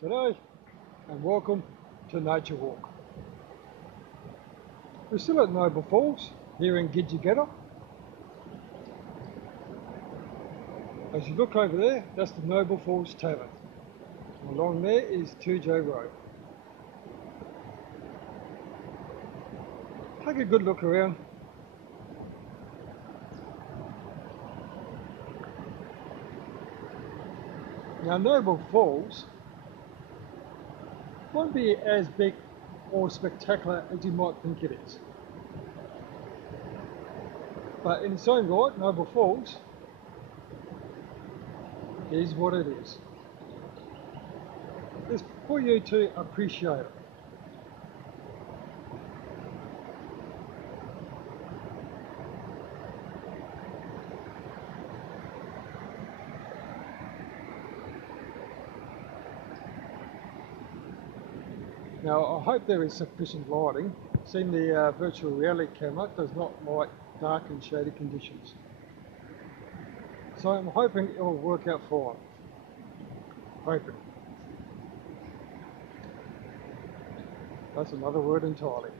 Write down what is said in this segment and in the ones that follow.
G'day and welcome to Nature Walk. We're still at Noble Falls here in Gidgegannup. As you look over there, that's the Noble Falls Tavern. Along there is 2J Road. Take a good look around. Now Noble Falls won't be as big or spectacular as you might think it is. But in its own right, Noble Falls is what it is. It's for you to appreciate it. Now I hope there is sufficient lighting. Seeing the virtual reality camera does not like dark and shady conditions. So I'm hoping it will work out fine. Hoping. That's another word entirely.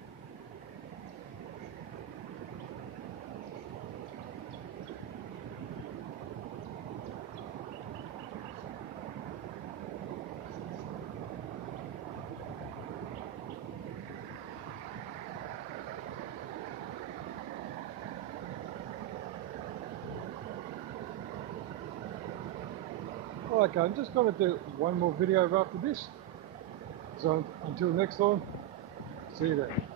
Okay, I'm just going to do one more video after this. So until next time, see you then.